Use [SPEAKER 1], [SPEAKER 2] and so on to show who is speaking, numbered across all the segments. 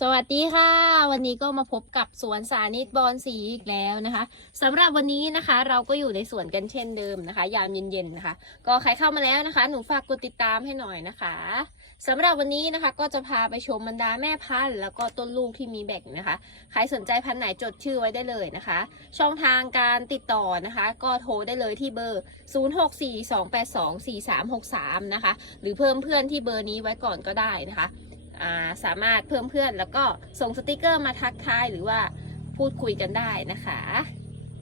[SPEAKER 1] สวัสดีค่ะ วันนี้ก็มาพบกับสวนสานิตบอนสีอีกแล้วนะคะสำหรับวันนี้นะคะ เราก็อยู่ในสวนกันเช่นเดิมนะคะ ยามเย็นๆนะคะ ก็ใครเข้ามาแล้วนะคะ หนูฝากกดติดตามให้หน่อยนะคะสำหรับวันนี้นะคะ ก็จะพาไปชมบรรดาแม่พันธุ์แล้วก็ต้นลูกที่มีแบ่งนะคะ ใครสนใจพันธุ์ไหนจดชื่อไว้ได้เลยนะคะ ช่องทางการติดต่อนะคะ ก็โทรได้เลยที่เบอร์ 0642824363 นะคะ หรือเพิ่มเพื่อนที่เบอร์นี้ไว้ก่อนก็ได้นะคะ สามารถเพิ่มเพื่อน แล้วก็ส่งสติกเกอร์มาทักทายหรือว่าพูดคุยกันได้นะคะ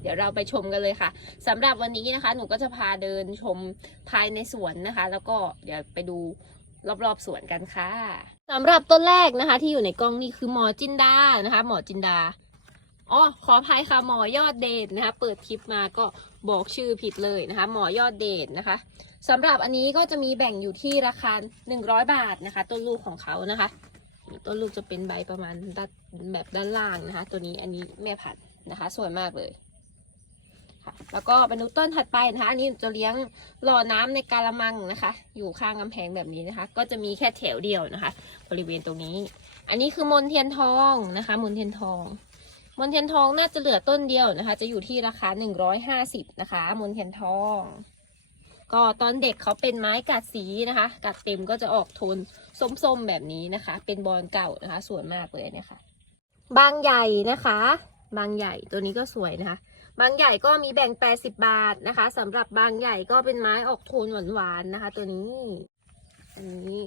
[SPEAKER 1] เดี๋ยวเราไปชมกันเลยค่ะสำหรับวันนี้นะคะ หนูก็จะพาเดินชมภายในสวนนะคะ แล้วก็เดี๋ยวไปดูรอบๆสวนกันค่ะสำหรับต้นแรกนะคะ ที่อยู่ในกล้องนี่คือหมอจินดานะคะ หมอจินดาอ๋อขออภัยค่ะหมอยอดเดชนะคะ เปิดคลิปมาก็ บอกชื่อผิดเลยนะคะ หมอยอดเดชนะคะสำหรับอันนี้ก็จะมีแบ่งอยู่ที่ราคา 100 บาทนะคะ ต้นลูกของเขานะคะต้นลูกจะเป็นใบประมาณด้านแบบด้านล่างนะคะ ตัวนี้อันนี้แม่พันธุ์นะคะ สวยมากเลยค่ะแล้วก็เป็นดูต้นถัดไปนะคะ อันนี้จะเลี้ยงหล่อน้ำในกาละมังนะคะ อยู่ข้างกำแพงแบบนี้นะคะ ก็จะมีแค่แถวเดียวนะคะ บริเวณตรงนี้ อันนี้คือมนเทียนทองนะคะ มนเทียนทอง มนเทียนทองน่าจะเหลือต้นเดียวนะคะ จะอยู่ที่ราคา 150 นะคะ มนเทียนทอง ก็ตอนเด็กเขาเป็นไม้กัดสีนะคะ กัดเต็มก็จะออกโทนส้มๆแบบนี้นะคะ เป็นบอลเก่านะคะ สวยมากเลยเนี่ยค่ะบางใหญ่นะคะ บางใหญ่ตัวนี้ก็สวยนะคะ บางใหญ่ก็มีแบ่ง 80 บาทนะคะสำหรับบางใหญ่ก็เป็นไม้ออกโทนหวานๆนะคะ ตัวนี้ อันนี้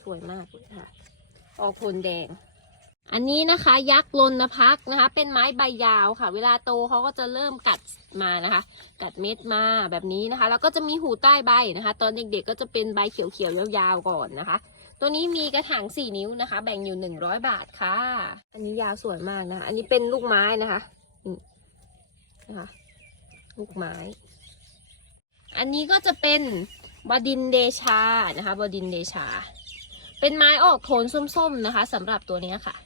[SPEAKER 1] สวยมากเลยค่ะ ออกโทนแดง อันนี้นะคะ ยักษ์ลนพักนะคะ เป็นไม้ใบยาวค่ะ เวลาโตเขาก็จะเริ่มกัดมานะคะ กัดเม็ดมาแบบนี้นะคะ แล้วก็จะมีหูใต้ใบนะคะ ตอนเด็กๆก็จะเป็นใบเขียวๆยาวๆก่อนนะคะ ตัวนี้มีกระถางสี่นิ้วนะคะ แบ่งอยู่หนึ่งร้อยบาทค่ะ อันนี้ยาวสวยมากนะคะ อันนี้เป็นลูกไม้นะคะนะคะ ลูกไม้ อันนี้ก็จะเป็นบดินเดชานะคะบดินเดชา เป็นไม้ออกโทนส้มๆนะคะสำหรับตัวเนี้ยค่ะ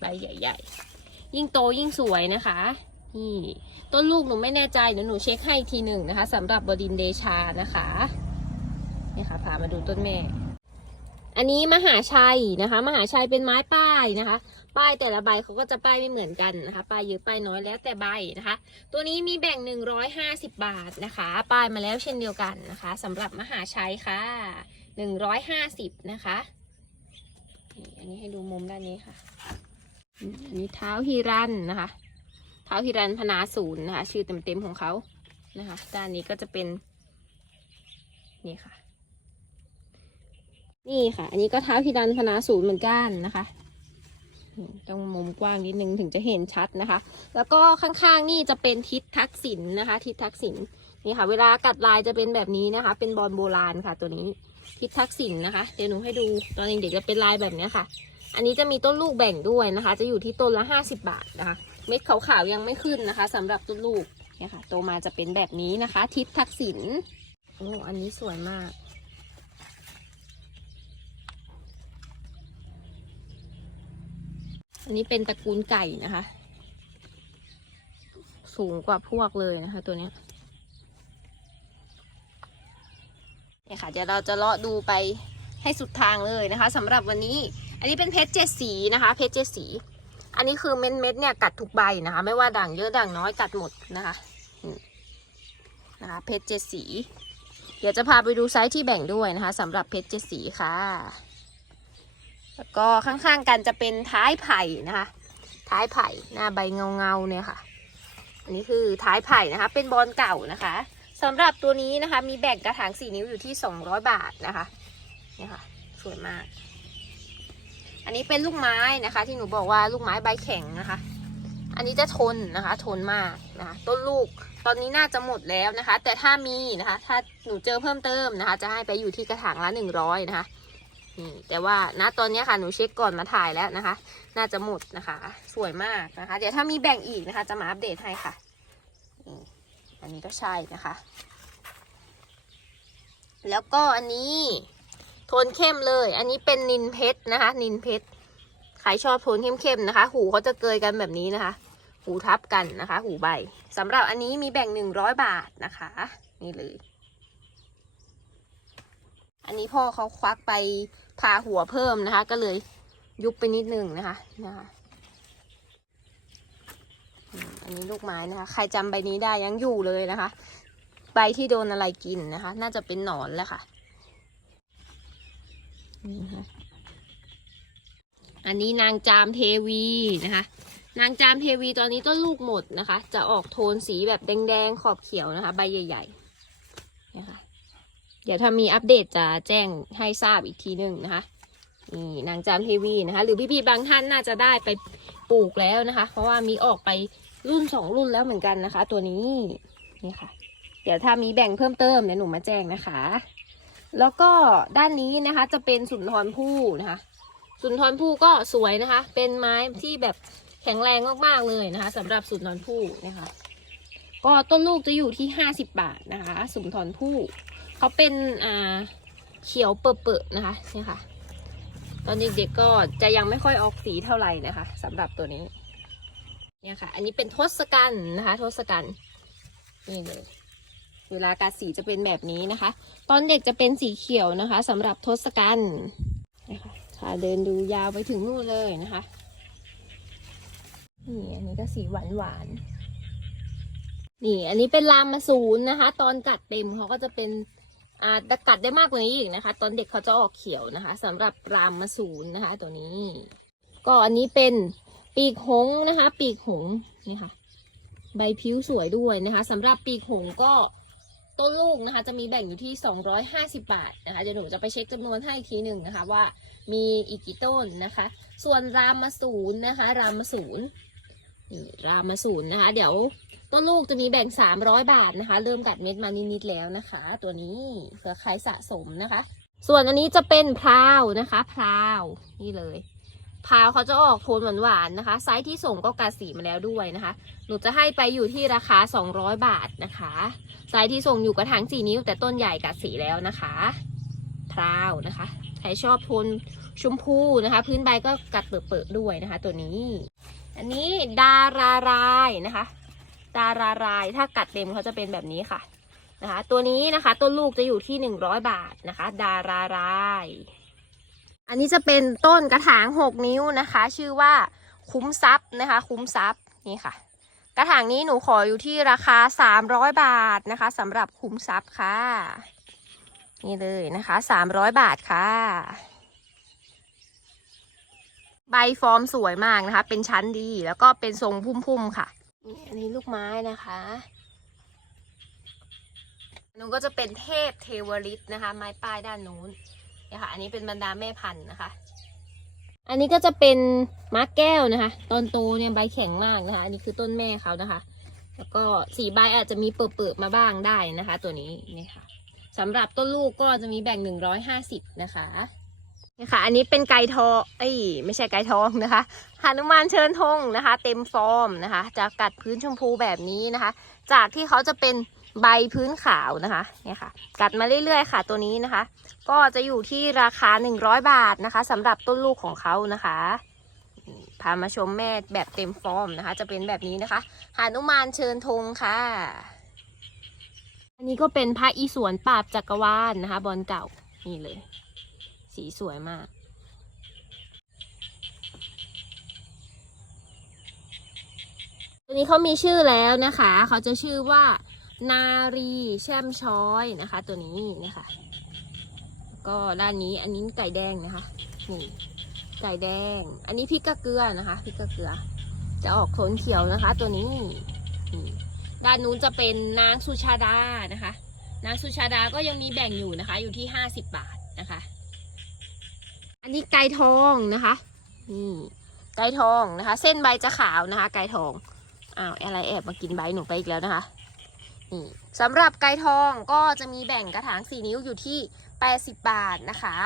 [SPEAKER 1] ใบใหญ่ๆ ยิ่งโตยิ่งสวยนะคะนี่ต้นลูกหนูไม่แน่ใจเดี๋ยวหนูเช็คให้ทีหนึ่งนะคะสำหรับบดินเดชานะคะนี่ค่ะพามาดูต้นแม่ อันนี้มหาชัยนะคะ มหาชัยเป็นไม้ป้ายนะคะ ป้ายแต่ละใบเขาก็จะป้ายไม่เหมือนกันนะคะ ป้ายเยอะป้ายน้อยแล้วแต่ใบนะคะ ตัวนี้มีแบ่ง 150 บาทนะคะ ป้ายมาแล้วเช่นเดียวกันนะคะสำหรับมหาชัยค่ะ 150 นะคะ อันนี้ให้ดูมุมด้านนี้ค่ะ อันนี้เท้าฮิรันนะคะ เท้าฮิรันพนาศูนย์นะคะ ชื่อเต็มๆของเขานะคะ ด้านนี้ก็จะเป็น นี่ค่ะ นี่ค่ะ อันนี้ก็เท้าฮิรันพนาศูนย์เหมือนกันนะคะต้องมุมกว้างนิดนึงถึงจะเห็นชัดนะคะ แล้วก็ข้างๆนี่จะเป็นทิศทักษิณนะคะ ทิศทักษิณนี่ค่ะ เวลากัดลายจะเป็นแบบนี้นะคะ เป็นบอลโบราณค่ะตัวนี้ ทิศทักษิณนะคะ เดี๋ยวหนูให้ดูตอนเด็กๆจะเป็นลายแบบนี้ค่ะ อันนี้จะมีต้นลูกแบ่งด้วยนะคะ จะอยู่ที่ต้นละห้าสิบาทนะคะ เม็ดขาวๆยังไม่ขึ้นนะคะสำหรับต้นลูกเนี่ยค่ะโตมาจะเป็นแบบนี้นะคะ ทิศทักษิณโอ้อันนี้สวยมากอันนี้เป็นตระกูลไก่นะคะ สูงกว่าพวกเลยนะคะ ตัวเนี้ย เนี่ยค่ะเดี๋ยวเราจะเลาะดูไปให้สุดทางเลยนะคะสำหรับวันนี้ อันนี้เป็นเพชรเจ็ดสีนะคะ เพชรเจ็ดสี อันนี้คือเม็ดเม็ดเนี่ยกัดทุกใบนะคะ ไม่ว่าด่างเยอะด่างน้อยกัดหมดนะคะนะคะ เพชรเจ็ดสี เดี๋ยวจะพาไปดูไซส์ที่แบ่งด้วยนะคะสำหรับเพชรเจ็ดสีค่ะ แล้วก็ข้างๆกันจะเป็นท้ายไผ่นะคะ ท้ายไผ่หน้าใบเงาๆเนี่ยค่ะ อันนี้คือท้ายไผ่นะคะ เป็นบอลเก่านะคะ สำหรับตัวนี้นะคะ มีแบ่งกระถางสี่นิ้วอยู่ที่สองร้อยบาทนะคะเนี่ยค่ะสวยมาก อันนี้เป็นลูกไม้นะคะ ที่หนูบอกว่าลูกไม้ใบแข็งนะคะ อันนี้จะทนนะคะ ทนมากนะคะ ต้นลูกตอนนี้น่าจะหมดแล้วนะคะ แต่ถ้ามีนะคะ ถ้าหนูเจอเพิ่มเติมนะคะ จะให้ไปอยู่ที่กระถางละหนึ่งร้อยนะคะนี่แต่ว่าณตอนนี้ค่ะหนูเช็คก่อนมาถ่ายแล้วนะคะ น่าจะหมดนะคะ สวยมากนะคะ เดี๋ยวถ้ามีแบ่งอีกนะคะ จะมาอัปเดตให้ค่ะนี่ อันนี้ก็ใช่นะคะ แล้วก็อันนี้โทนเข้มเลย อันนี้เป็นนินเพชรนะคะ นินเพชรใครชอบโทนเข้มๆนะคะ หูเขาจะเกยกันแบบนี้นะคะ หูทับกันนะคะ หูใบสำหรับอันนี้มีแบ่งหนึ่งร้อยบาทนะคะ นี่เลย อันนี้พ่อเขาควักไปพาหัวเพิ่มนะคะ ก็เลยยุบไปนิดนึงนะคะนะคะ อันนี้ลูกไม้นะคะ ใครจำใบนี้ได้ยังอยู่เลยนะคะ ใบที่โดนอะไรกินนะคะ น่าจะเป็นหนอนแหละค่ะนี่นะคะอันนี้นางจามเทวีนะคะ นางจามเทวีตอนนี้ต้นลูกหมดนะคะ จะออกโทนสีแบบแดงๆขอบเขียวนะคะ ใบใหญ่ๆนะคะเดี๋ยวถ้ามีอัปเดตจะแจ้งให้ทราบอีกทีหนึ่งนะคะนี่นางจามเทวีนะคะ หรือพี่ๆบางท่านน่าจะได้ไป ปลูกแล้วนะคะ เพราะว่ามีออกไปรุ่นสองรุ่นแล้วเหมือนกันนะคะ ตัวนี้นี่ค่ะ เดี๋ยวถ้ามีแบ่งเพิ่มเติมเดี๋ยวหนูมาแจ้งนะคะ แล้วก็ด้านนี้นะคะจะเป็นสุนทรภู่นะคะ สุนทรภู่ก็สวยนะคะ เป็นไม้ที่แบบแข็งแรงมากๆเลยนะคะสำหรับสุนทรภู่นะคะ ก็ต้นลูกจะอยู่ที่ห้าสิบบาทนะคะ สุนทรภู่เขาเป็นอ่าเขียวเปอะๆนะคะนี่ค่ะ ตอนเด็กๆก็จะยังไม่ค่อยออกสีเท่าไหร่นะคะสำหรับตัวนี้ เนี่ยค่ะ อันนี้เป็นทศกัณฐ์นะคะทศกัณฐ์นี่เลยเวลากัดสีจะเป็นแบบนี้นะคะ ตอนเด็กจะเป็นสีเขียวนะคะสำหรับทศกัณฐ์นะคะค่ะเดินดูยาวไปถึงนู่นเลยนะคะนี่อันนี้ก็สีหวานหวานนี่อันนี้เป็นรามมาสูนนะคะ ตอนกัดเต็มเขาก็จะเป็น กัดได้มากกว่านี้อีกนะคะ ตอนเด็กเขาจะออกเขียวนะคะสำหรับรามมาสูนนะคะ ตัวนี้ ก็อันนี้เป็นปีกหงนะคะ ปีกหงนี่ค่ะ ใบผิวสวยด้วยนะคะสำหรับปีกหงก็ต้นลูกนะคะ จะมีแบ่งอยู่ที่ 250 บาทนะคะเดี๋ยวหนูจะไปเช็คจำนวนให้อีกทีหนึ่งนะคะว่ามีอีกกี่ต้นนะคะ ส่วนรามมาสูนนะคะ รามมาสูน นี่รามาสูนนะคะ เดี๋ยวต้นลูกจะมีแบ่ง 300 บาทนะคะ เริ่มกัดเม็ดมานิดๆแล้วนะคะ ตัวนี้เผื่อใครสะสมนะคะ ส่วนอันนี้จะเป็นพราวนะคะพราวนี่เลยพราวเขาจะออกโทนหวานๆนะคะ ไซส์ที่ส่งก็กัดสีมาแล้วด้วยนะคะ หนูจะให้ไปอยู่ที่ราคา 200 บาทนะคะ ไซส์ที่ส่งอยู่กระถาง4นิ้วแต่ต้นใหญ่กัดสีแล้วนะคะพราวนะคะใครชอบโทนชมพูนะคะ พื้นใบก็กัดเปิดๆด้วยนะคะ ตัวนี้ อันนี้ดารารายนะคะ ดารารายถ้ากัดเต็มเขาจะเป็นแบบนี้ค่ะนะคะ ตัวนี้นะคะต้นลูกจะอยู่ที่100บาทนะคะ ดาราราย อันนี้จะเป็นต้นกระถาง6นิ้วนะคะ ชื่อว่าคุ้มทรัพย์นะคะ คุ้มทรัพย์นี่ค่ะ กระถางนี้หนูขออยู่ที่ราคา300บาทนะคะสำหรับคุ้มทรัพย์ค่ะ นี่เลยนะคะ300บาทค่ะ ใบฟอร์มสวยมากนะคะ เป็นชั้นดีแล้วก็เป็นทรงพุ่มๆค่ะนี่อันนี้ลูกไม้นะคะหนูก็จะเป็นเทพเทวริตนะคะ ไม้ป้ายด้านนู้นเนี่ยค่ะ อันนี้เป็นบรรดาแม่พันธุ์นะคะ อันนี้ก็จะเป็นม้าแก้วนะคะ ตอนโตเนี่ยใบแข็งมากนะคะ อันนี้คือต้นแม่เขานะคะ แล้วก็สีใบอาจจะมีเปิดๆมาบ้างได้นะคะ ตัวนี้นี่ค่ะสำหรับต้นลูกก็จะมีแบ่งหนึ่งร้อยห้าสิบนะคะ นี่ค่ะ อันนี้เป็นไก่ทองเอ้ยไม่ใช่ไก่ทองนะคะหานุมานเชิญธงนะคะ เต็มฟอร์มนะคะ จะกัดพื้นชมพูแบบนี้นะคะ จากที่เขาจะเป็นใบพื้นขาวนะคะเนี่ยค่ะ กัดมาเรื่อยๆค่ะ ตัวนี้นะคะ ก็จะอยู่ที่ราคา 100 บาทนะคะสำหรับต้นลูกของเขานะคะพามาชมแม่แบบเต็มฟอร์มนะคะ จะเป็นแบบนี้นะคะ หานุมานเชิญธงค่ะ อันนี้ก็เป็นพระอีสวนปราบจักรวาลนะคะ บอลเก่านี่เลย สีสวยมาก ตัวนี้เขามีชื่อแล้วนะคะ เขาจะชื่อว่า นารีแช่มช้อยนะคะ ตัวนี้นะคะ ก็ด้านนี้อันนี้ไก่แดงนะคะ นี่ไก่แดง อันนี้พริกกะเกลือนะคะพริกกะเกลือ จะออกโทนเขียวนะคะ ตัวนี้ด้านนู้นจะเป็นนางสุชาดานะคะ นางสุชาดาก็ยังมีแบ่งอยู่นะคะ อยู่ที่ห้าสิบบาทนะคะ นนี้ไก่ทองนะคะ นี่ไก่ทองนะคะ เส้นใบจะขาวนะคะ ไก่ทอง อ้าวอะไรแอบมากินใบหนูไปอีกแล้วนะคะ นี่สำหรับไก่ทองก็จะมีแบ่งกระถาง4นิ้วอยู่ที่ 80 บาทนะคะ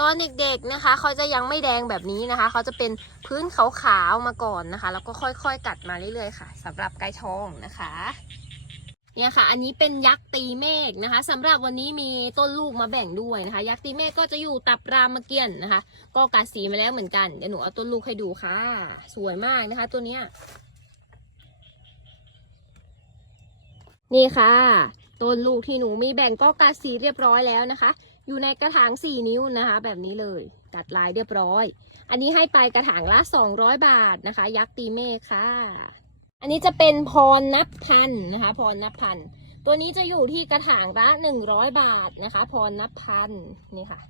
[SPEAKER 1] ตอนเด็กๆนะคะเขาจะยังไม่แดงแบบนี้นะคะ เขาจะเป็นพื้นขาวๆมาก่อนนะคะ แล้วก็ค่อยๆกัดมาเรื่อยๆค่ะสำหรับไก่ทองนะคะ เนี่ยค่ะ อันนี้เป็นยักษ์ตีเมฆนะคะสำหรับวันนี้มีต้นลูกมาแบ่งด้วยนะคะ ยักษ์ตีเมฆก็จะอยู่ตับรามเกียนนะคะ ก็กัดสีมาแล้วเหมือนกันเดี๋ยวหนูเอาต้นลูกให้ดูค่ะ สวยมากนะคะ ตัวเนี้ยนี่ค่ะต้นลูกที่หนูมีแบ่งก็กัดสีเรียบร้อยแล้วนะคะ อยู่ในกระถาง4นิ้วนะคะ แบบนี้เลยตัดลายเรียบร้อย อันนี้ให้ไปกระถางละ200บาทนะคะ ยักษ์ตีเมฆค่ะ อันนี้จะเป็นพรนับพันนะคะพรนับพัน ตัวนี้จะอยู่ที่กระถางละ100บาทนะคะ พรนับพันนี่ค่ะ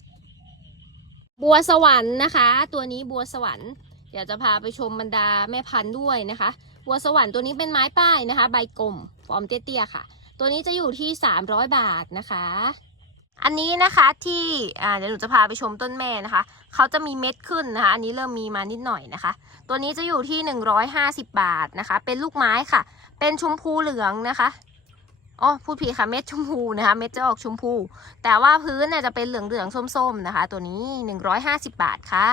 [SPEAKER 1] บัวสวรรค์นะคะ ตัวนี้บัวสวรรค์เดี๋ยวจะพาไปชมบรรดาแม่พันธุ์ด้วยนะคะ บัวสวรรค์ตัวนี้เป็นไม้ป้ายนะคะ ใบกลมฟอร์มเตี้ยๆค่ะ ตัวนี้จะอยู่ที่300บาทนะคะ อันนี้นะคะที่อ่าเดี๋ยวหนูจะพาไปชมต้นแม่นะคะ เขาจะมีเม็ดขึ้นนะคะ อันนี้เริ่มมีมานิดหน่อยนะคะ ตัวนี้จะอยู่ที่ 150 บาทนะคะ เป็นลูกไม้ค่ะ เป็นชมพูเหลืองนะคะอ๋อพูดผิดค่ะเม็ดชมพูนะคะ เม็ดจะออกชมพู แต่ว่าพื้นเนี่ยจะเป็นเหลืองๆส้มๆนะคะ ตัวนี้ 150 บาทค่ะ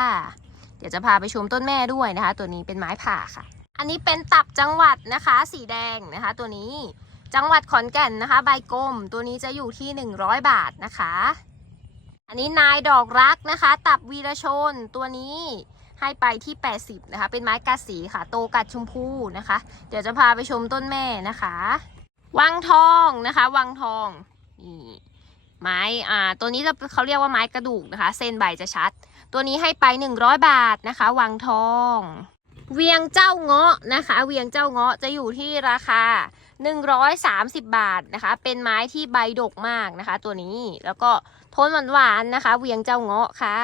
[SPEAKER 1] เดี๋ยวจะพาไปชมต้นแม่ด้วยนะคะ ตัวนี้เป็นไม้ผ่าค่ะ อันนี้เป็นตับจังหวัดนะคะ สีแดงนะคะ ตัวนี้ จังหวัดขอนแก่นนะคะ ใบกลมตัวนี้จะอยู่ที่ 100 บาทนะคะ อันนี้นายดอกรักนะคะ ตับวีรชนตัวนี้ให้ไปที่ 80 นะคะ เป็นไม้กัดสีค่ะ โตกัดชมพูนะคะ เดี๋ยวจะพาไปชมต้นแม่นะคะ วังทองนะคะ วังทองนี่ไม้อ่าตัวนี้จะเขาเรียกว่าไม้กระดูกนะคะ เส้นใบจะชัด ตัวนี้ให้ไป 100 บาทนะคะ วังทอง เวียงเจ้าเงาะนะคะ เวียงเจ้าเงาะจะอยู่ที่ราคา 130 บาทนะคะ เป็นไม้ที่ใบดกมากนะคะ ตัวนี้แล้วก็ทนหวานๆนะคะ เวียงเจ้าเงาะค่ะ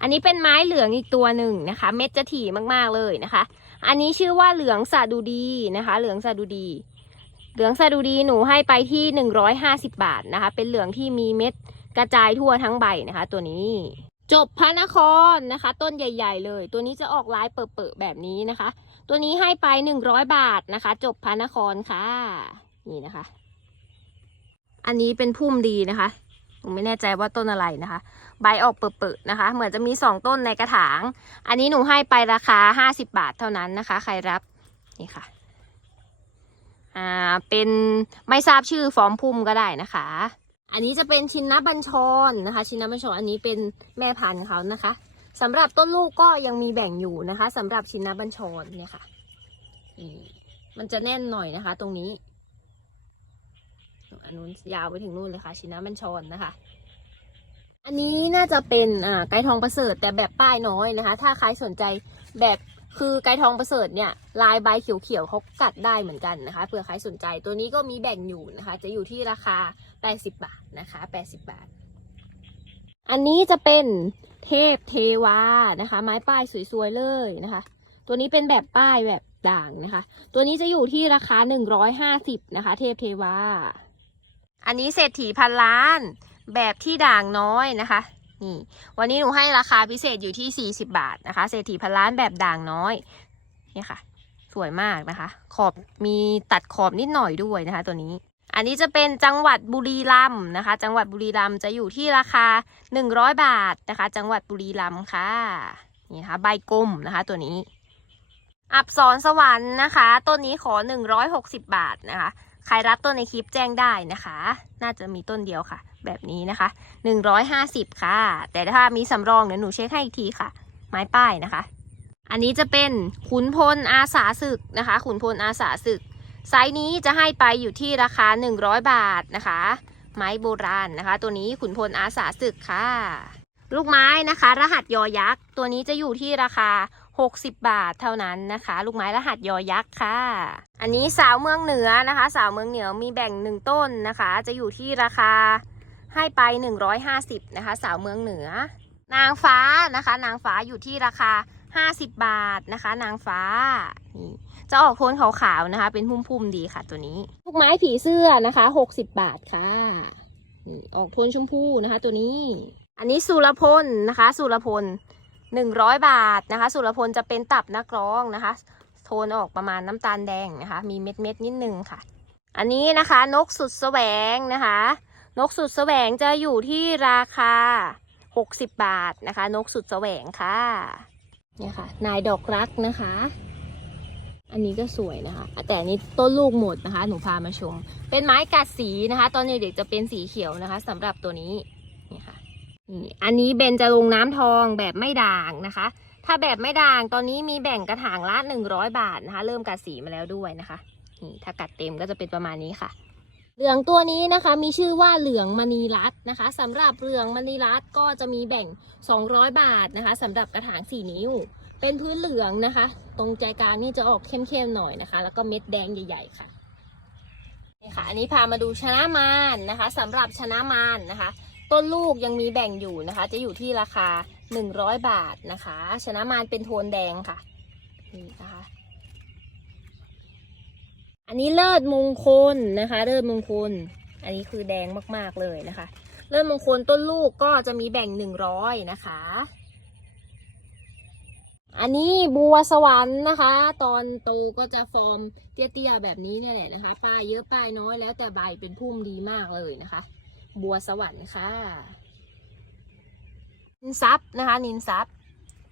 [SPEAKER 1] อันนี้เป็นไม้เหลืองอีกตัวหนึ่งนะคะ เม็ดจะถี่มากๆเลยนะคะ อันนี้ชื่อว่าเหลืองสาดูดีนะคะ เหลืองสาดูดี เหลืองสาดูดีหนูให้ไปที่ 150 บาทนะคะ เป็นเหลืองที่มีเม็ดกระจายทั่วทั้งใบนะคะ ตัวนี้จบพระนครนะคะ ต้นใหญ่ ๆ เลย ตัวนี้จะออกลายเปิดๆแบบนี้นะคะ ตัวนี้ให้ไป100บาทนะคะ จบพระนครค่ะ นี่นะคะ อันนี้เป็นพุ่มดีนะคะผมไม่แน่ใจว่าต้นอะไรนะคะ ใบออกเปิดๆนะคะ เหมือนจะมีสองต้นในกระถาง อันนี้หนูให้ไปราคา50บาทเท่านั้นนะคะ ใครรับนี่ค่ะ อ่า เป็นไม่ทราบชื่อฟอร์มพุ่มก็ได้นะคะ อันนี้จะเป็นชินนบัญชรนะคะ ชินนบัญชรอันนี้เป็นแม่พันธุ์เขานะคะ สำหรับต้นลูกก็ยังมีแบ่งอยู่นะคะสำหรับชินนบัญชรเนี่ยค่ะมันจะแน่นหน่อยนะคะ ตรงนี้อันนู้นยาวไปถึงนู่นเลยค่ะ ชินนบัญชรนะคะ อันนี้น่าจะเป็นอ่าไก่ทองประเสริฐแต่แบบป้ายน้อยนะคะ ถ้าใครสนใจแบบคือไก่ทองประเสริฐเนี่ยลายใบเขียวๆเขากัดได้เหมือนกันนะคะเผื่อใครสนใจตัวนี้ก็มีแบ่งอยู่นะคะ จะอยู่ที่ราคา 80 บาทนะคะ 80 บาท อันนี้จะเป็นเทพเทวานะคะ ไม้ป้ายสวยๆเลยนะคะ ตัวนี้เป็นแบบป้ายแบบด่างนะคะ ตัวนี้จะอยู่ที่ราคา150นะคะ เทพเทวา อันนี้เศรษฐีพันล้าน แบบที่ด่างน้อยนะคะนี่วันนี้หนูให้ราคาพิเศษอยู่ที่ 40 บาทนะคะ เศรษฐีพันล้านแบบด่างน้อยนี่ค่ะ สวยมากนะคะ ขอบมีตัดขอบนิดหน่อยด้วยนะคะ ตัวนี้ อันนี้จะเป็นจังหวัดบุรีรัมย์นะคะ จังหวัดบุรีรัมย์จะอยู่ที่ราคา 100 บาทนะคะ จังหวัดบุรีรัมย์ค่ะนี่นะคะใบกลมนะคะตัวนี้ อับสรสวรรค์นะคะ ต้นนี้ขอ 160 บาทนะคะ ใครรับต้นในคลิปแจ้งได้นะคะ น่าจะมีต้นเดียวค่ะ แบบนี้นะคะ 150 ค่ะ แต่ถ้ามีสำรองเดี๋ยวหนูเช็คให้อีกทีค่ะ ไม้ป้ายนะคะ อันนี้จะเป็นขุนพลอาสาศึกนะคะ ขุนพลอาสาศึก ไซส์นี้จะให้ไปอยู่ที่ราคา 100 บาทนะคะ ไม้โบราณนะคะ ตัวนี้ขุนพลอาสาศึกค่ะ ลูกไม้นะคะ รหัสยอยักษ์ ตัวนี้จะอยู่ที่ราคา 60 บาทเท่านั้นนะคะ ลูกไม้รหัสยอยักษ์ค่ะ อันนี้สาวเมืองเหนือนะคะ สาวเมืองเหนือมีแบ่งหนึ่งต้นนะคะ จะอยู่ที่ราคาให้ไป 150นะคะ สาวเมืองเหนือ นางฟ้านะคะ นางฟ้าอยู่ที่ราคา 50 บาทนะคะ นางฟ้านี่ จะออกโทนขาวๆนะคะ เป็นพุ่มๆดีค่ะตัวนี้ ลูกไม้ผีเสื้อนะคะ60บาทค่ะนี่ออกโทนชมพูนะคะ ตัวนี้ อันนี้สุรพลนะคะ สุรพล100บาทนะคะ สุรพลจะเป็นตับนักร้องนะคะ โทนออกประมาณน้ำตาลแดงนะคะ มีเม็ดเม็ดๆนิดนึงค่ะ อันนี้นะคะ นกสุดแสวงนะคะ นกสุดแสวงจะอยู่ที่ราคา60บาทนะคะ นกสุดแสวงค่ะเนี่ยค่ะ นายดอกรักนะคะ อันนี้ก็สวยนะคะ แต่อันนี้ต้นลูกหมดนะคะ หนูพามาชม เป็นไม้กัดสีนะคะ ตอนเด็กๆจะเป็นสีเขียวนะคะสำหรับตัวนี้นี่ค่ะนี่อันนี้เบนจะลงน้ำทองแบบไม่ด่างนะคะ ถ้าแบบไม่ด่างตอนนี้มีแบ่งกระถางละ100บาทนะคะ เริ่มกัดสีมาแล้วด้วยนะคะนี่ถ้ากัดเต็มก็จะเป็นประมาณนี้ค่ะ เหลืองตัวนี้นะคะมีชื่อว่าเหลืองมณีรัตนะคะสำหรับเหลืองมณีรัตก็จะมีแบ่ง 200 บาทนะคะสำหรับกระถาง4นิ้ว เป็นพื้นเหลืองนะคะ ตรงใจกลางนี่จะออกเข้มๆหน่อยนะคะ แล้วก็เม็ดแดงใหญ่ๆค่ะนี่ค่ะ อันนี้พามาดูชนะมารนะคะสำหรับชนะมารนะคะ ต้นลูกยังมีแบ่งอยู่นะคะ จะอยู่ที่ราคา 100 บาทนะคะ ชนะมารเป็นโทนแดงค่ะนี่นะคะ อันนี้เลิศมงคลนะคะ เลิศมงคล อันนี้คือแดงมากๆเลยนะคะ เลิศมงคลต้นลูกก็จะมีแบ่ง 100นะคะ อันนี้บัวสวรรค์นะคะ ตอนโตก็จะฟอร์มเตี้ยๆแบบนี้เนี่ยแหละนะคะ ป้ายเยอะป้ายน้อยแล้วแต่ใบเป็นพุ่มดีมากเลยนะคะ บัวสวรรค์ค่ะ นินซับนะคะ นินซับ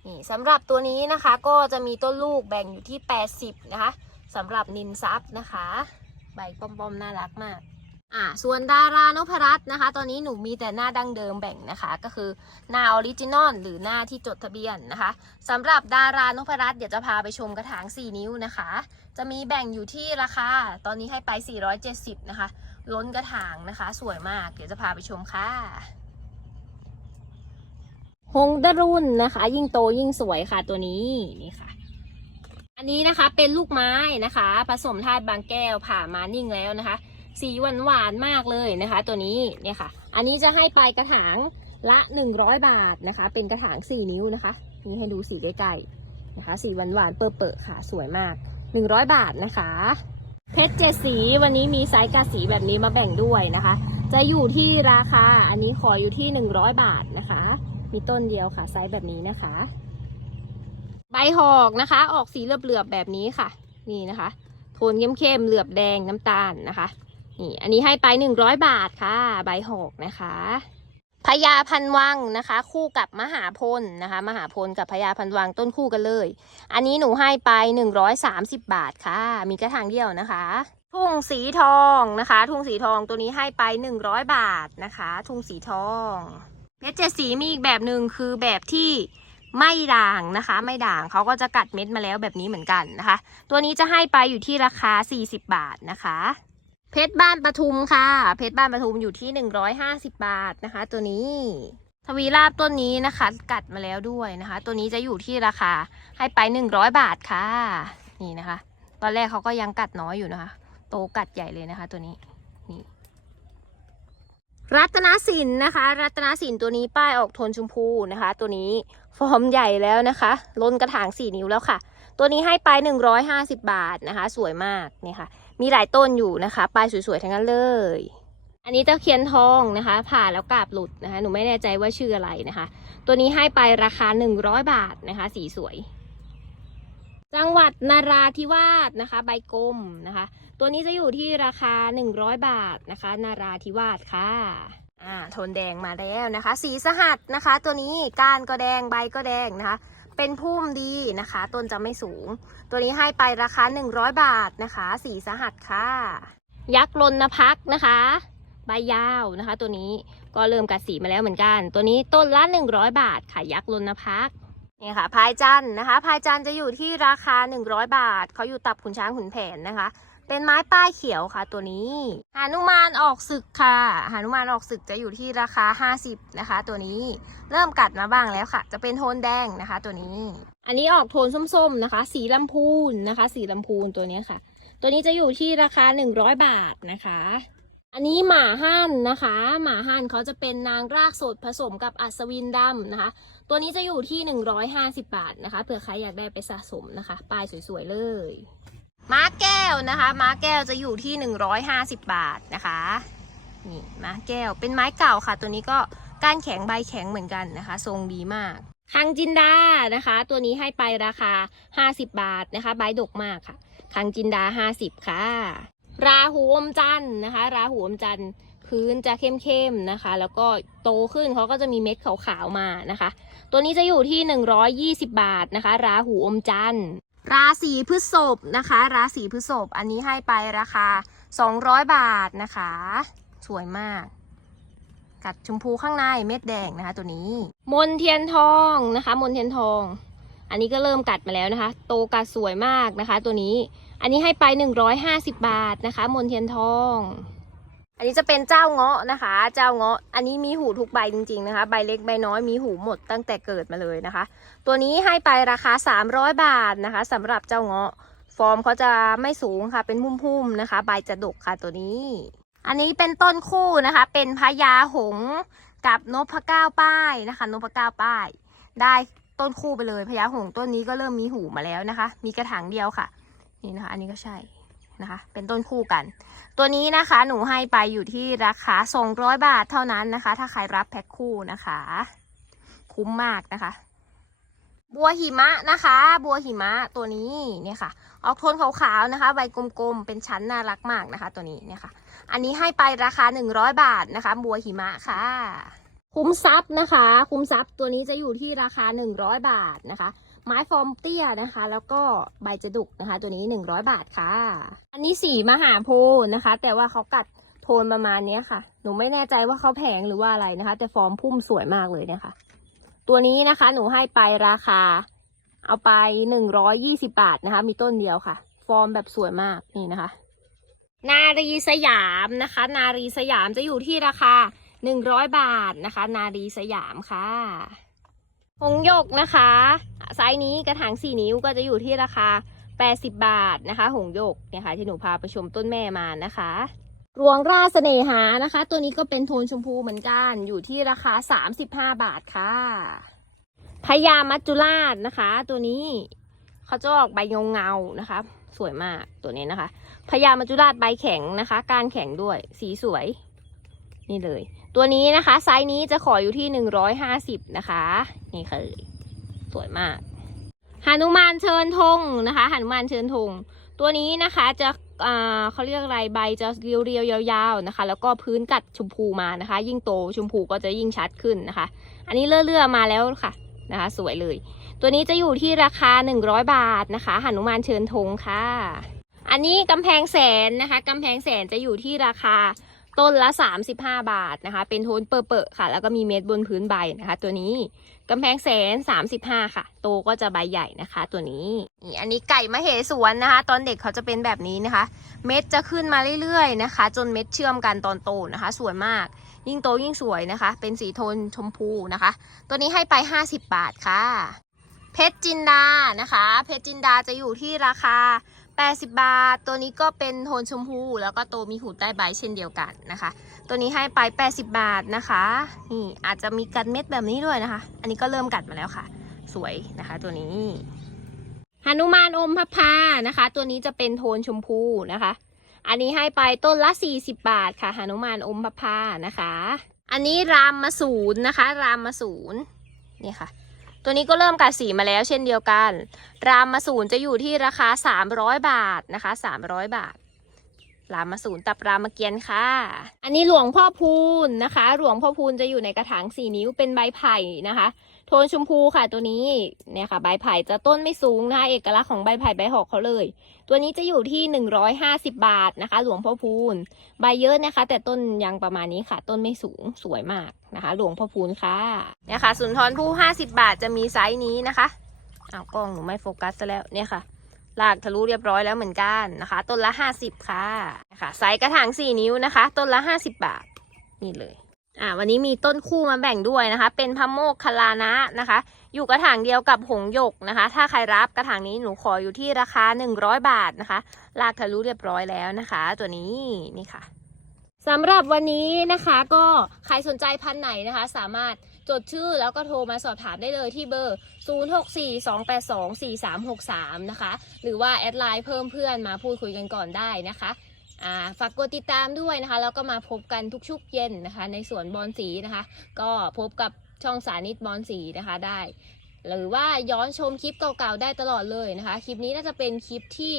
[SPEAKER 1] นี่สำหรับตัวนี้นะคะก็จะมีต้นลูกแบ่งอยู่ที่ 80 นะคะสำหรับนินซับนะคะ ใบป้อมๆน่ารักมาก อ่าส่วนดารานพรัตน์นะคะ ตอนนี้หนูมีแต่หน้าดั้งเดิมแบ่งนะคะ ก็คือหน้าออริจินอลหรือหน้าที่จดทะเบียนนะคะสำหรับดารานพรัตน์เดี๋ยวจะพาไปชมกระถาง 4 นิ้วนะคะ จะมีแบ่งอยู่ที่ราคาตอนนี้ให้ไป 470 นะคะ ล้นกระถางนะคะ สวยมากเดี๋ยวจะพาไปชมค่ะฮงดรุ่นนะคะ ยิ่งโตยิ่งสวยค่ะตัวนี้นี่ค่ะอันนี้นะคะเป็นลูกไม้นะคะ ผสมธาตุบางแก้วผ่ามานิ่งแล้วนะคะ สีหวานหวานมากเลยนะคะ ตัวนี้เนี่ยค่ะ อันนี้จะให้ไปกระถางละ 100 บาทนะคะ เป็นกระถาง 4 นิ้วนะคะ นี่ให้ดูสีใกล้ๆนะคะ สีหวานหวานเปิดๆค่ะ สวยมาก 100 บาทนะคะเพชรเจ็ดสีวันนี้มีไซส์กาสีแบบนี้มาแบ่งด้วยนะคะ จะอยู่ที่ราคาอันนี้ขออยู่ที่ 100 บาทนะคะ มีต้นเดียวค่ะไซส์แบบนี้นะคะ ใบหอกนะคะ ออกสีเหลือบๆแบบนี้ค่ะ นี่นะคะโทนเข้มๆเหลือบแดงน้ำตาลนะคะ นี่อันนี้ให้ไป100บาทค่ะ ใบหอกนะคะพญาพันวังนะคะ คู่กับมหาพลนะคะ มหาพลกับพญาพันวังต้นคู่กันเลย อันนี้หนูให้ไป130บาทค่ะ มีกระถางเดียวนะคะ ทุ่งสีทองนะคะ ทุ่งสีทองตัวนี้ให้ไป100บาทนะคะ ทุ่งสีทองเพชรเจ็ดสีมีอีกแบบหนึ่งคือแบบที่ไม่ด่างนะคะ ไม่ด่างเขาก็จะกัดเม็ดมาแล้วแบบนี้เหมือนกันนะคะ ตัวนี้จะให้ไปอยู่ที่ราคา 40 บาทนะคะ เพชรบ้านปทุมค่ะ เพชรบ้านปทุมอยู่ที่ 150 บาทนะคะ ตัวนี้ทวีราบต้นนี้นะคะ กัดมาแล้วด้วยนะคะ ตัวนี้จะอยู่ที่ราคาให้ไป 100 บาทค่ะ นี่นะคะ ตอนแรกเขาก็ยังกัดน้อยอยู่นะคะ โตกัดใหญ่เลยนะคะ ตัวนี้นี่รัตนสินนะคะ รัตนสินตัวนี้ป้ายออกโทนชมพูนะคะ ตัวนี้ฟอร์มใหญ่แล้วนะคะล้นกระถาง 4 นิ้วแล้วค่ะ ตัวนี้ให้ไป 150 บาทนะคะ สวยมากนี่ค่ะ มีหลายต้นอยู่นะคะปลายสวยๆทั้งนั้นเลย อันนี้ตะเคียนทองนะคะ ผ่าแล้วกาบหลุดนะคะ หนูไม่แน่ใจว่าชื่ออะไรนะคะ ตัวนี้ให้ไปราคา 100 บาทนะคะ สีสวย จังหวัดนาราธิวาสนะคะ ใบกลมนะคะ ตัวนี้จะอยู่ที่ราคา 100 บาทนะคะ นาราธิวาสค่ะอ่าโทนแดงมาแล้วนะคะ สีสหัสนะคะ ตัวนี้ก้านก็แดงใบก็แดงนะคะ เป็นพุ่มดีนะคะ ต้นจะไม่สูง ตัวนี้ให้ไปราคา 100 บาทนะคะ สีสหัสค่ะ ยักษ์ลนพักนะคะ ใบยาวนะคะ ตัวนี้ก็เริ่มกัดสีมาแล้วเหมือนกัน ตัวนี้ต้นละ 100 บาทค่ะยักษ์ลนพักนี่ค่ะพายจันนะคะพายจันจะอยู่ที่ราคา 100 บาทเขาอยู่ตับขุนช้างขุนแผนนะคะ เป็นไม้ป้ายเขียวค่ะตัวนี้หานุมานออกศึกค่ะหานุมานออกศึกจะอยู่ที่ราคา 50 นะคะ ตัวนี้ เริ่มกัดมาบ้างแล้วค่ะ จะเป็นโทนแดงนะคะ ตัวนี้ อันนี้ออกโทนส้มๆนะคะ สีลำพูนนะคะ สีลำพูนตัวนี้ค่ะ ตัวนี้จะอยู่ที่ราคา 100 บาทนะคะ อันนี้หมาห่านนะคะ หมาห่านเขาจะเป็นนางรากสดผสมกับอัศวินดำนะคะ ตัวนี้จะอยู่ที่ 150 บาทนะคะ เผื่อใครอยากได้ไปสะสมนะคะ ป้ายสวยๆเลย ม้าแก้วนะคะ ม้าแก้วจะอยู่ที่ 150 บาทนะคะนี่ม้าแก้วเป็นไม้เก่าค่ะ ตัวนี้ก็ก้านแข็งใบแข็งเหมือนกันนะคะ ทรงดีมากคังจินดานะคะ ตัวนี้ให้ไปราคา 50 บาทนะคะใบดกมากค่ะคังจินดา 50 ค่ะ ราหูอมจันนะคะ ราหูอมจันพื้นจะเข้มๆนะคะ แล้วก็โตขึ้นเขาก็จะมีเม็ดขาวๆมานะคะ ตัวนี้จะอยู่ที่ 120 บาทนะคะ ราหูอมจัน ราศีพฤษภนะคะ ราศีพฤษภอันนี้ให้ไปราคา 200 บาทนะคะ สวยมาก กัดชมพูข้างในเม็ดแดงนะคะ ตัวนี้ มนเทียนทองนะคะ มนเทียนทอง อันนี้ก็เริ่มกัดมาแล้วนะคะ โตกัดสวยมากนะคะ ตัวนี้ อันนี้ให้ไป 150 บาทนะคะ มนเทียนทอง อันนี้จะเป็นเจ้าเงาะนะคะ เจ้าเงาะ อันนี้มีหูทุกใบจริงๆนะคะ ใบเล็กใบน้อยมีหูหมดตั้งแต่เกิดมาเลยนะคะ ตัวนี้ให้ไปราคา 300 บาทนะคะสำหรับเจ้าเงาะ ฟอร์มเขาจะไม่สูงค่ะ เป็นพุ่มๆนะคะ ใบจะดกค่ะตัวนี้ อันนี้เป็นต้นคู่นะคะ เป็นพญาหงกับนพเก้าป้ายนะคะ นพเก้าป้าย ได้ต้นคู่ไปเลยพญาหงต้นนี้ก็เริ่มมีหูมาแล้วนะคะ มีกระถางเดียวค่ะ นี่นะคะ อันนี้ก็ใช่ นะคะ เป็นต้นคู่กัน ตัวนี้นะคะหนูให้ไปอยู่ที่ราคา 200 บาทเท่านั้นนะคะ ถ้าใครรับแพ็คคู่นะคะ คุ้มมากนะคะ บัวหิมะนะคะ บัวหิมะตัวนี้เนี่ยค่ะ ออกโทนขาวๆนะคะ ใบกลมๆ เป็นชั้นน่ารักมากนะคะ ตัวนี้เนี่ยค่ะ อันนี้ให้ไปราคา 100 บาทนะคะ บัวหิมะค่ะคุ้มซับนะคะ คุ้มซับตัวนี้จะอยู่ที่ราคา 100 บาทนะคะ ไม้ฟอร์มเตี้ยนะคะ แล้วก็ใบจะดุกนะคะ ตัวนี้ 100 บาทค่ะ อันนี้สีมหาโพธิ์นะคะ แต่ว่าเขากัดโทนประมาณนี้ค่ะ หนูไม่แน่ใจว่าเขาแพงหรือว่าอะไรนะคะ แต่ฟอร์มพุ่มสวยมากเลยเนี่ยค่ะตัวนี้นะคะ หนูให้ไปราคา เอาไป 120 บาทนะคะ มีต้นเดียวค่ะ ฟอร์มแบบสวยมากนี่นะคะ นารีสยามนะคะ นารีสยามจะอยู่ที่ราคา 100 บาทนะคะ นารีสยามค่ะ หงยกนะคะไซส์นี้กระถาง4นิ้วก็จะอยู่ที่ราคา 80 บาทนะคะ หงยกเนี่ยค่ะที่หนูพาไปชมต้นแม่มานะคะรวงราชเสน่หานะคะ ตัวนี้ก็เป็นโทนชมพูเหมือนกัน อยู่ที่ราคา 35 บาทค่ะพญามัจจุราชนะคะ ตัวนี้เขาจะออกใบเงาเงานะคะ สวยมากตัวนี้นะคะพญามัจจุราชใบแข็งนะคะ การแข็งด้วยสีสวย นี่เลย ตัวนี้นะคะ ไซส์นี้จะขออยู่ที่ 150 นะคะ นี่คือสวยมากหานุมานเชิญธงนะคะหานุมานเชิญธงตัวนี้นะคะจะเขาเรียกอะไรใบจะเรียวๆยาวๆนะคะ แล้วก็พื้นกัดชมพูมานะคะ ยิ่งโตชมพูก็จะยิ่งชัดขึ้นนะคะ อันนี้เลื่อๆมาแล้วค่ะนะคะ สวยเลย ตัวนี้จะอยู่ที่ราคา 100 บาทนะคะหานุมานเชิญธงค่ะ อันนี้กำแพงแสนนะคะกำแพงแสนจะอยู่ที่ราคาต้นละ 35 บาทนะคะ เป็นโทนเปอร์ๆค่ะ แล้วก็มีเม็ดบนพื้นใบนะคะ ตัวนี้ กำแพงแสน35ค่ะ โตก็จะใบใหญ่นะคะ ตัวนี้นี่อันนี้ไก่มะเหสวนนะคะ ตอนเด็กเขาจะเป็นแบบนี้นะคะ เม็ดจะขึ้นมาเรื่อยๆนะคะ จนเม็ดเชื่อมกันตอนโตนะคะ สวยมาก ยิ่งโตยิ่งสวยนะคะ เป็นสีโทนชมพูนะคะ ตัวนี้ให้ไป50บาทค่ะ เพชรจินดานะคะ เพชรจินดาจะอยู่ที่ราคา 80 บาท ตัวนี้ก็เป็นโทนชมพู แล้วก็โตมีหูใต้ใบเช่นเดียวกันนะคะ ตัวนี้ให้ไป 80 บาทนะคะ นี่อาจจะมีกัดเม็ดแบบนี้ด้วยนะคะ อันนี้ก็เริ่มกัดมาแล้วค่ะ สวยนะคะ ตัวนี้หนุมานอมพพานะคะ ตัวนี้จะเป็นโทนชมพูนะคะ อันนี้ให้ไปต้นละ 40 บาทค่ะหนุมานอมพพานะคะ อันนี้รามมาศูนย์นะคะ รามมาศูนย์นี่ค่ะ ตัวนี้ก็เริ่มกัดสีมาแล้วเช่นเดียวกัน รามมาศูนย์จะอยู่ที่ราคา 300 บาทนะคะ300 บาท รามมาศูนย์ตับรามเกียนค่ะ อันนี้หลวงพ่อพูนนะคะ หลวงพ่อพูนจะอยู่ในกระถางสี่นิ้วเป็นใบไผ่นะคะ โทนชมพูค่ะตัวนี้เนี่ยค่ะ ใบไผ่จะต้นไม่สูงนะคะ เอกลักษณ์ของใบไผ่ใบหอกเขาเลย ตัวนี้จะอยู่ที่ 150 บาทนะคะ หลวงพ่อพูน ใบเยอะนะคะ แต่ต้นยังประมาณนี้ค่ะ ต้นไม่สูงสวยมาก นะคะ หลวงพ่อพูนค่ะเนี่ยค่ะ สุนทรภู่50บาทจะมีไซส์นี้นะคะเอากล้องหนูไม่โฟกัสซะแล้วเนี่ยค่ะลากทะลุเรียบร้อยแล้วเหมือนกันนะคะ ต้นละ50ค่ะนะคะไซส์กระถาง4นิ้วนะคะ ต้นละ50บาทนี่เลยอ่าวันนี้มีต้นคู่มาแบ่งด้วยนะคะ เป็นพะโมกคลานะนะคะ อยู่กระถางเดียวกับหงหยกนะคะ ถ้าใครรับกระถางนี้หนูขออยู่ที่ราคา 100 บาทนะคะ ลากทะลุเรียบร้อยแล้วนะคะ ตัวนี้นี่ค่ะ สำหรับวันนี้นะคะก็ใครสนใจพันไหนนะคะ สามารถจดชื่อแล้วก็โทรมาสอบถามได้เลยที่เบอร์ 0642824363 นะคะ หรือว่าแอดไลน์เพิ่มเพื่อนมาพูดคุยกันก่อนได้นะคะฝากกดติดตามด้วยนะคะ แล้วก็มาพบกันทุกชุกเย็นนะคะ ในสวนบอนสีนะคะ ก็พบกับช่องสานิตบอนสีนะคะได้ หรือว่าย้อนชมคลิปเก่าๆได้ตลอดเลยนะคะ คลิปนี้น่าจะเป็นคลิปที่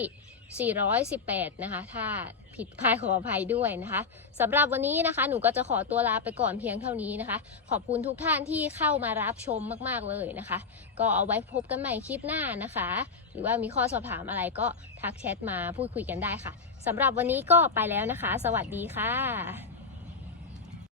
[SPEAKER 1] 418 นะคะ ถ้า ผิดพลาดขออภัยด้วยนะคะสำหรับวันนี้นะคะ หนูก็จะขอตัวลาไปก่อนเพียงเท่านี้นะคะ ขอบคุณทุกท่านที่เข้ามารับชมมากๆเลยนะคะ ก็เอาไว้พบกันใหม่คลิปหน้านะคะ หรือว่ามีข้อสอบถามอะไรก็ทักแชทมาพูดคุยกันได้ค่ะสำหรับวันนี้ก็ไปแล้วนะคะ สวัสดีค่ะ